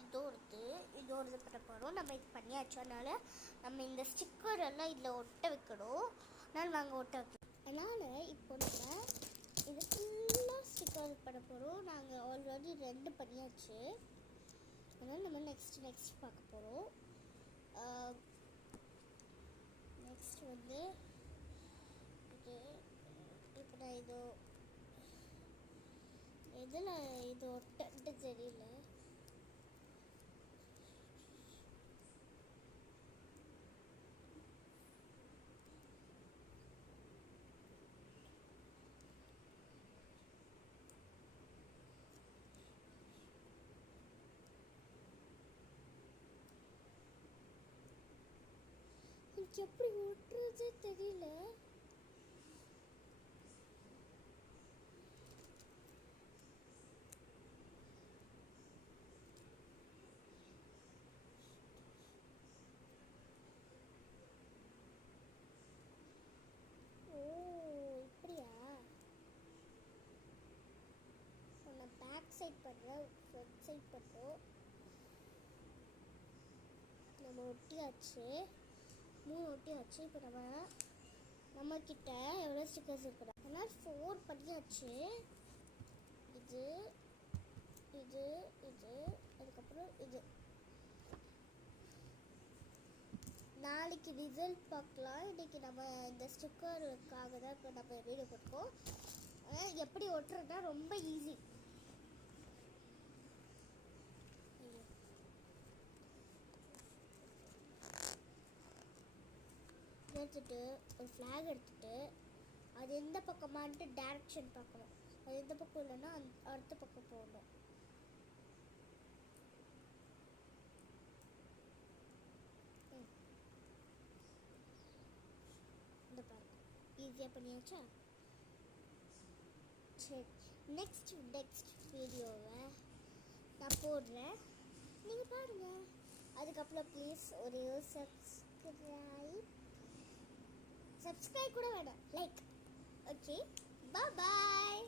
இதோடது பண்ண போகிறோம். நம்ம இது பண்ணியாச்சு. அதனால் நம்ம இந்த ஸ்டிக்கர் எல்லாம் இதில் ஒட்ட வைக்கணும். அதனால் வாங்க ஒட்ட வைக்கணும். அதனால் இப்போ நம்ம இது ஃபுல்லாக ஸ்டிக்கர் பண்ண போகிறோம். நாங்கள் ஆல்ரெடி 2 பண்ணியாச்சு. அதனால் நம்ம நெக்ஸ்ட் பார்க்க போகிறோம். நெக்ஸ்ட் வந்து இது இப்போ நான் எதில் இது ஒட்டு தெரியல. எனக்கு எப்படி ஒட்டுறதே தெரியல. பேக் சைட் பண்ணுறேன், ஃப்ரண்ட் சைட் பண்ணுறோம். நம்ம ஒட்டியாச்சு, 3 ஒட்டியாச்சு. இப்போ நம்மக்கிட்ட எவ்வளோ ஸ்டிக்கர்ஸ் இருக்குது? அதனால் 4 பண்ணியாச்சு. இது இது இது அதுக்கப்புறம் இது. நாளைக்கு ரிசல்ட் பார்க்கலாம். இன்றைக்கி நம்ம இந்த ஸ்டிக்கருக்காக தான் இப்போ நம்ம வீடியோ போட்டுக்கோம். எப்படி ஒட்டுறதுனா ரொம்ப ஈஸி. எடுத்துட்டு ஒரு ஃப்ளாக் எடுத்துட்டு அது எந்த பக்கமான்ட்டு டைரக்ஷன் பார்க்கணும். அது எந்த பக்கம் இல்லைன்னா அடுத்த பக்கம் போகணும். இந்த பாருங்க, ஈஸியாக பண்ணியாச்சா? சரி, நெக்ஸ்ட் வீடியோவை நான் போடுறேன், நீங்கள் பாருங்கள். அதுக்கப்புறம் ப்ளீஸ் ஒரு சப்ஸ்கிரைப் கூட வேணாம், லைக். ஓகே, பாய்.